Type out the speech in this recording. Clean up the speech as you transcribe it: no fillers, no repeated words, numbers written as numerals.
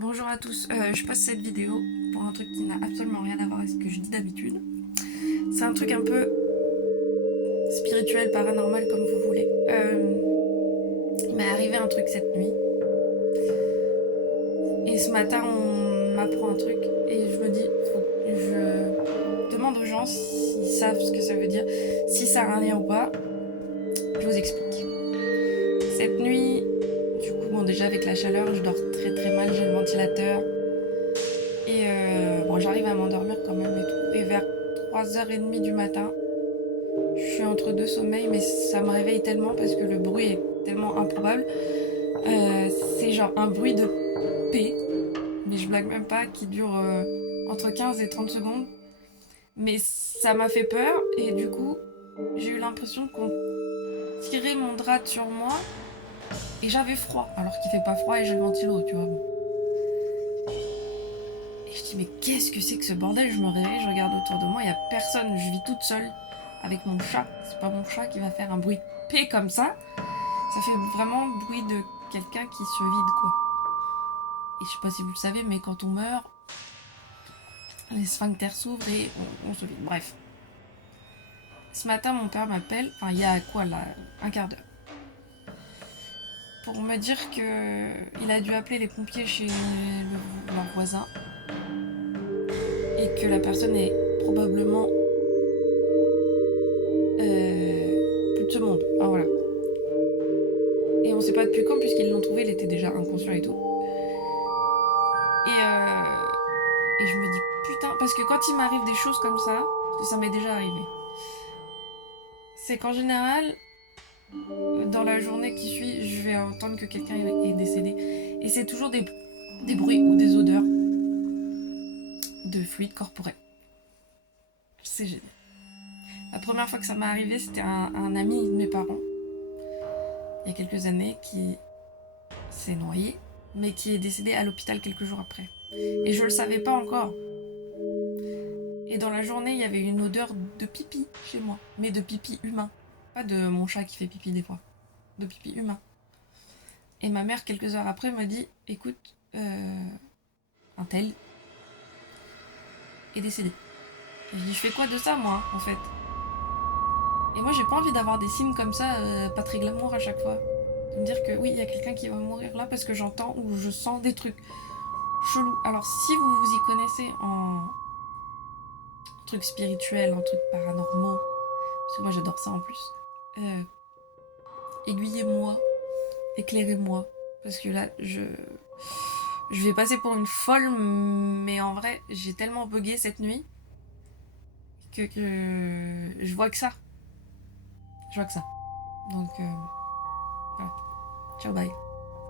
Bonjour à tous, je passe cette vidéo pour un truc qui n'a absolument rien à voir avec ce que je dis d'habitude. C'est un truc un peu spirituel, paranormal comme vous voulez. Il m'est arrivé un truc cette nuit. Et ce matin on m'apprend un truc et je me dis, je demande aux gens s'ils savent ce que ça veut dire, si ça a un lien ou pas. Je vous explique. Cette nuit, du coup bon déjà avec la chaleur je dors très très mal, j'ai le ventilateur. Et bon, j'arrive à m'endormir quand même et tout. Et vers 3h30 du matin, je suis entre deux sommeils, mais ça me réveille tellement parce que le bruit est tellement improbable. C'est genre un bruit de paix, mais je blague même pas, qui dure entre 15 et 30 secondes. Mais ça m'a fait peur et du coup, j'ai eu l'impression qu'on tirait mon drap sur moi et j'avais froid, alors qu'il fait pas froid et j'ai le ventilo, tu vois. Et je dis mais qu'est-ce que c'est que ce bordel? Je me réveille, je regarde autour de moi, il y a personne, je vis toute seule avec mon chat. C'est pas mon chat qui va faire un bruit de paix comme ça. Ça fait vraiment le bruit de quelqu'un qui se vide quoi. Et je sais pas si vous le savez, mais quand on meurt, les sphincters s'ouvrent et on se vide. Bref. Ce matin, mon père m'appelle, enfin il y a quoi là, un quart d'heure, pour me dire que il a dû appeler les pompiers chez leur voisin et que la personne est probablement plus de ce monde. Ah voilà. Et on sait pas depuis quand, puisqu'ils l'ont trouvé, il était déjà inconscient et tout. Et je me dis putain, parce que quand il m'arrive des choses comme ça, parce que ça m'est déjà arrivé, c'est qu'en général, dans la journée qui suit, je vais entendre que quelqu'un est décédé. Et c'est toujours des bruits ou des odeurs de fluide corporel. C'est génial. La première fois que ça m'est arrivé, c'était un ami de mes parents, il y a quelques années, qui s'est noyé, mais qui est décédé à l'hôpital quelques jours après. Et je le savais pas encore. Et dans la journée, il y avait une odeur de pipi chez moi, mais de pipi humain. Pas de mon chat qui fait pipi des fois, de pipi humain. Et ma mère, quelques heures après, me dit, écoute, un tel est décédé. Et je dis, je fais quoi de ça, moi, en fait? Et moi, j'ai pas envie d'avoir des signes comme ça, pas très glamour à chaque fois. De me dire que oui, il y a quelqu'un qui va mourir là parce que j'entends ou je sens des trucs chelous. Alors, si vous vous y connaissez en trucs spirituels, en trucs paranormaux, parce que moi j'adore ça en plus, aiguillez-moi, éclairez-moi. Parce que là, je vais passer pour une folle, mais en vrai, j'ai tellement bugué cette nuit que je vois que ça. Je vois que ça. Donc, voilà. Ciao, bye.